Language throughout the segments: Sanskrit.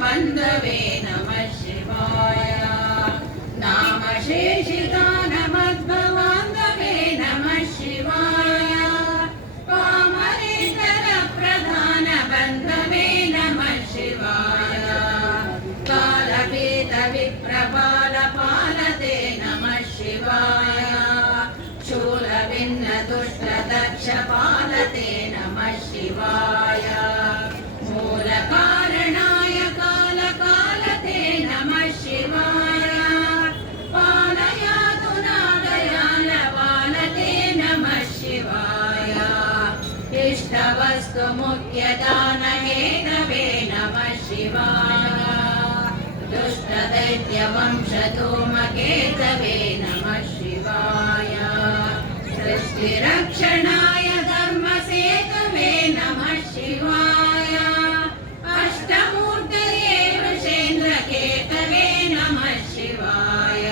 बन्धवे नमः शिवाय नामशेषितानमद्भवान्धवे नमः शिवाय कामरेतरप्रधानबन्धवे नमः शिवाय कालभीतविप्रपालपालते नमः शिवाय शूलभिन्नदुष्टदक्षपालते नमः शिवाय मूलकारणाय कालकालते नमः शिवाय पालयातु नागयालपालते नमः शिवाय इष्टवस्तुमुख्यदानहेतवे नमः शिवाय दुष्टदैत्यवंशधूमकेतवे नमः शिवाय सृष्टिरक्षणाय धर्मसेतवे नमः शिवाय अष्टमूर्तये वृषेन्द्रकेतवे नमः शिवाय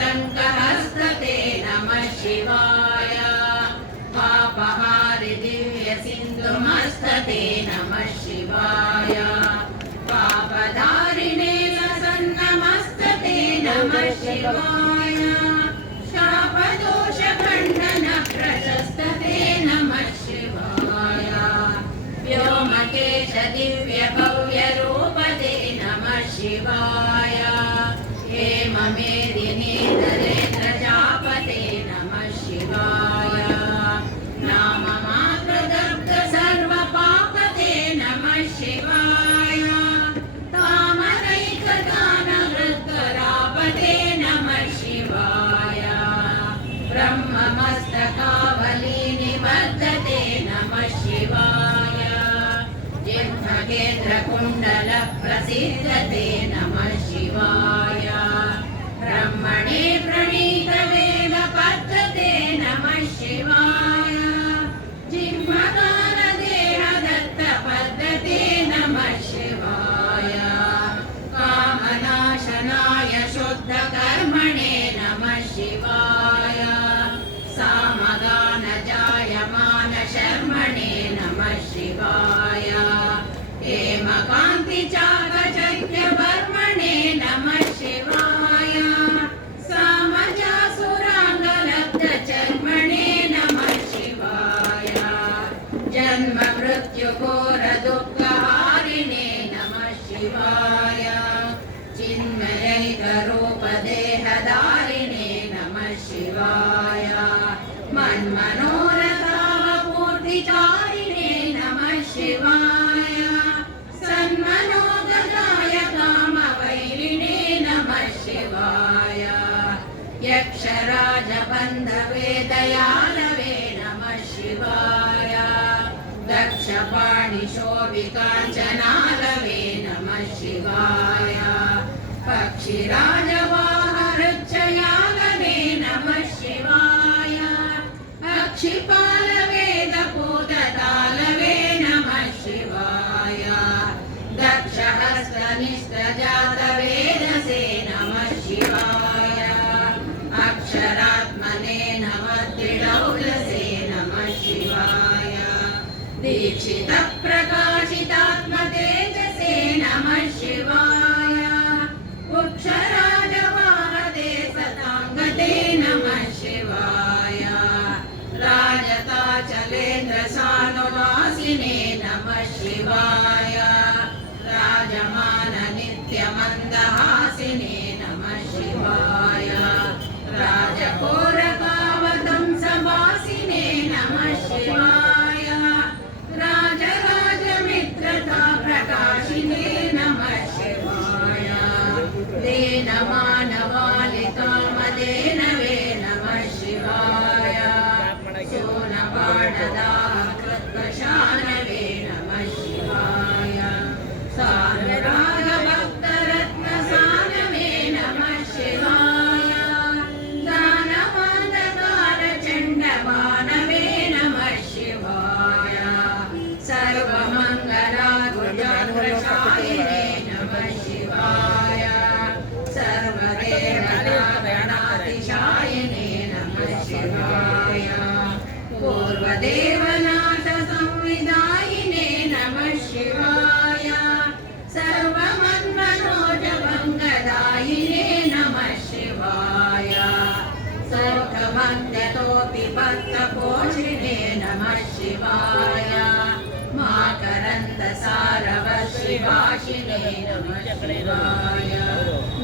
आपदद्रिवेदटङ्कहस्तते नमः शिवाय पापहारि दिव्यसिन्धुमस्तते नमः शिवाय पापधारिणे लसन्नमस्तते नमः शिवाय शापदोषखण्डन प्रशस्तते नमः शिवाय व्योमकेश दिव्यभव्यरूपते नमः शिवाय हेममेदिनी नरेन्द्रजापते नमः शिवाय नाममात्रदग्ध सर्वपापते नमः शिवाय तामरैकदानवृत्तरापते नमः शिवाय ब्रह्ममस्तकावलीनिवर्धते नमः शिवाय जिह्मकेन्द्रकुण्डलप्रसिद्धते नमः शिवाय ब्रह्मणे प्रणीतवेदपद्धते नमः शिवाय जिह्मगानदेहदत्तपद्धते नमः शिवाय कामनाशनाय शुद्धकर्मणे नमः शिवाय सामगानजायमानशर्मणे नमः शिवाय हेमकान्तिचाकचक्यवर्मणे नमः शिवाय सामजासुराङ्गलब्धचर्मणे नमः शिवाय जन्ममृत्युघोरदुःखहारिणे नमः शिवाय चिन्मयैकरूपदेहधारिणे नमः शिवाय मन्मनोरथावपूर्तिचारिणे नमः शिवाय सन्मनोगदाय कामवैरिणे नमः शिवाय यक्षराजबन्धवे दयालवे नमः शिवाय दक्षपाणिशोभिकाञ्चनालवे नमः शिवाय पक्षिराजवाहनृच्छयालवे नमः शिवाय अक्षिपालवेदपूततालवे नमः शिवाय दक्षहस्तनिष्ठजातवेदसे नमः शिवाय अक्षरात्मने नमः त्रिडौलसे नमः शिवाय दीक्षितप्रकाशितात्मतेजसे नमः शिवाय कुक्षराजवाहते सताङ्गते नमः शिवाय राजताचलेन्द्रसानुवासिने नमः शिवाय राजमाननित्यमन्दहासिने नमः शिवाय राजकोरकावतंसवासिने नमः शिवाय राजराजमित्रताप्रकाशिने नमः शिवाय दीनमानवालिकामदेनवे नमः शिवाय सोनपाणदाकृत्कशानवे नमः शिवाय सानुरागभक्तरत्नसानवे नमः शिवाय दानवादकारचण्डवानवे नमः शिवाय सर्वमङ्गलागुजाग्रशायिने नमः शिवाय सर्वदेवतागणातिशायिने नमः शिवाय पूर्वदेवनाथसंविदायिने नमः शिवाय सर्वमन्मनोजभङ्गदायिने नमः शिवाय सौखमन्यतोऽपि भक्तपोषिणे नमः शिवाय माकरन्दसारवशिवाशिने नमः शिवाय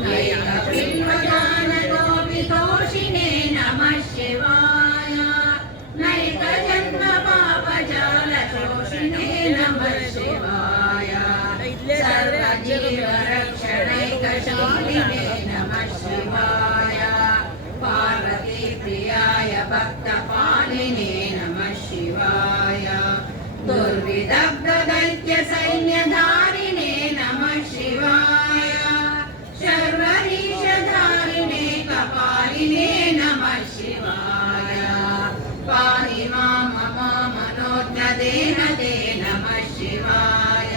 नैकपिण्डजानतोऽपितोषिणे नमः शिवाय नैकजन्मपापजालतोषिणे नमः शिवाय सर्वजीवरक्षणैकशालिने नमः शिवाय पार्वतीप्रियाय भक्तपालिने नमः शिवाय दुर्विदग्धदैत्यसैन्यधारिणे नमः शिवाय शर्वरीशधारिणे कपालिने नमः शिवाय पाहि मां मम मनोज्ञदेहदे नमः शिवाय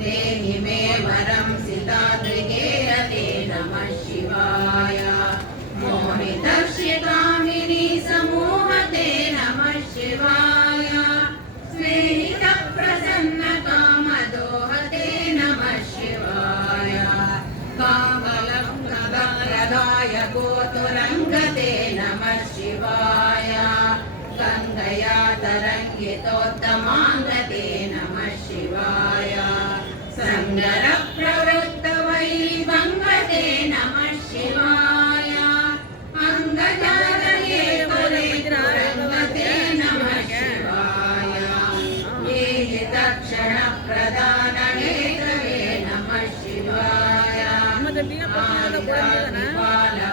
देहि मे वरं सितादृगेरते नमः शिवाय मोहितर्षिकामिनी समूहते नमः शिवाय स्नेहितप्रसन्नकामदोहते नमः शिवाय कामलप्रदाय गोतुरङ्गते नमः शिवाय गङ्गया तरङ्गितोत्तमाङ्गते नमः शिवाय सङ्गरप्रवृत्तवैरिभङ्गते नमः शिवाय अङ्गजालये तुरङ्गते नमः शिवाय ये दक्षिणप्रदानहेतवे नमः शिवाय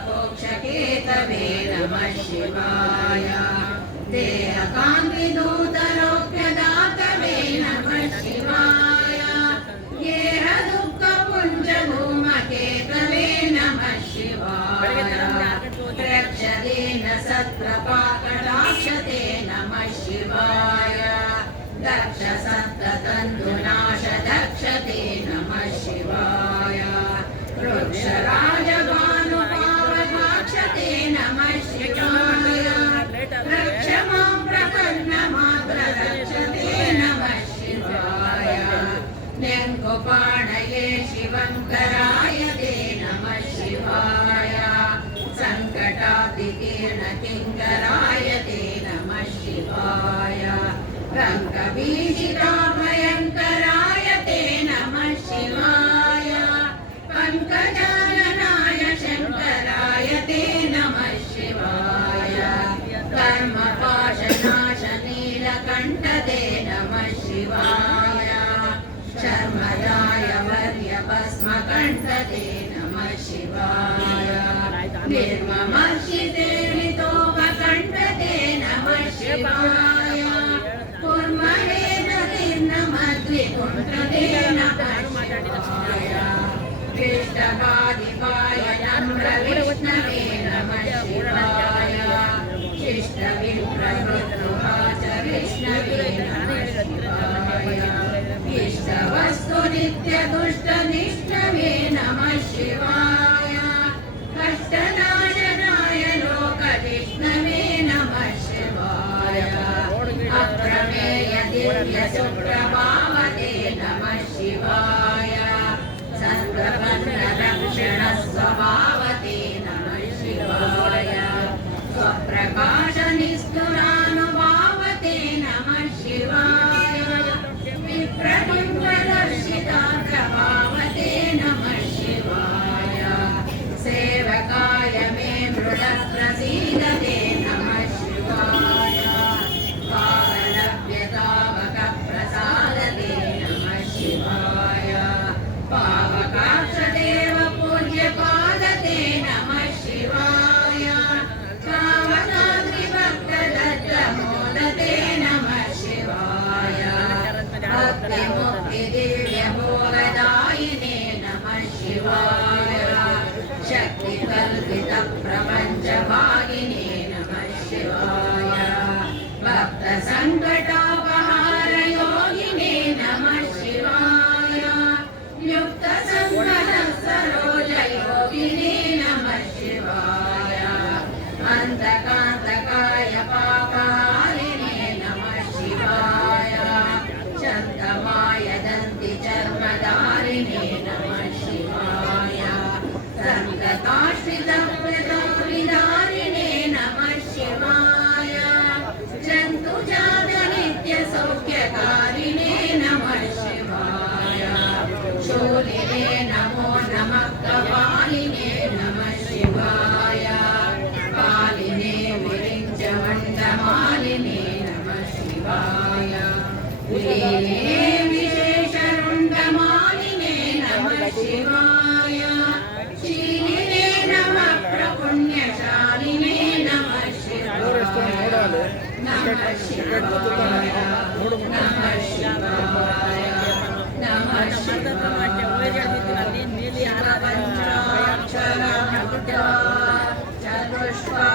बालपोक्षकेतवे नमः शिवाय देहकान्तिदूतलोक्यदातवे नमः शिवाय गेह दुःखपुञ्जभूमकेतवे नमः शिवाय रक्षतेन सत्प्रपाकटाक्षते नमः शिवाय दक्ष सप्ततन्तुनाश दक्षते नमः शिवाय वृक्षराजभानुपावकाक्षते नमः शिवाय रक्ष मां प्रपन्नमात्ररक्षते नमः शिवाय न्यङ्कुपाणये शिवङ्कराय ते नमः शिवाय सङ्कटातिकीर्णकिङ्कराय ते नमः शिवाय रङ्गभीषिताभयङ्कराय ते नमः शिवाय पङ्कजाननाय शङ्कराय ते नमः शिवाय कर्मपाशनाशनीलकण्ठते नमः शिवाय शर्मदाय वर्यभस्मकण्ठते नमः शिवाय निर्ममर्षिते ऋतोपकण्ठते नमः शिवाय कुर्मवेदतीर्णमद्विकुण्ठते नमः शिवाय कृष्णपादिपाय नम्रविष्णवे नमः शिवाय शिष्टविप्रवृत्रुहाच विष्णवे नमः शिवाय इष्टवस्तुनित्यदुष्टनिष्ठवे नमः शिवाय कष्टनाशनाय लोकविष्णवे नमः शिवाय अप्रमेय दिव्यसुप्रभावते नमः शिवाय सर्वभद्ररक्षणस्वभावते नमः शिवाय स्वप्रकाशनिस्तुरानुभावते नमः शिवाय विप्रबिम्बदर्शिताप्रभावते नमः शिवाय सेवकाय मे मृडप्रसीदते नमः शिवाय पावलभ्यतावकप्रसादते नमः शिवाय पावकाक्षदेव पूज्यपादते नमः शिवाय कामनाद्रिभक्तदत्तमोदते नमः शिवाय भक्तिमुक्तिदिव्यभोगदायिने नमः शिवाय शक्तिकल्पितप्रपञ्चभागिने नमः शिवाय भक्तसङ्कटापहारयोगिने नमः शिवाय युक्तसङ्गतसरोजयोगिने नमः शिवाय अन्तकान्तकाय पापहारिणे नमः शिवाय शन्तमाय ನೀಲಿ ಚತುಷ್ಪಾ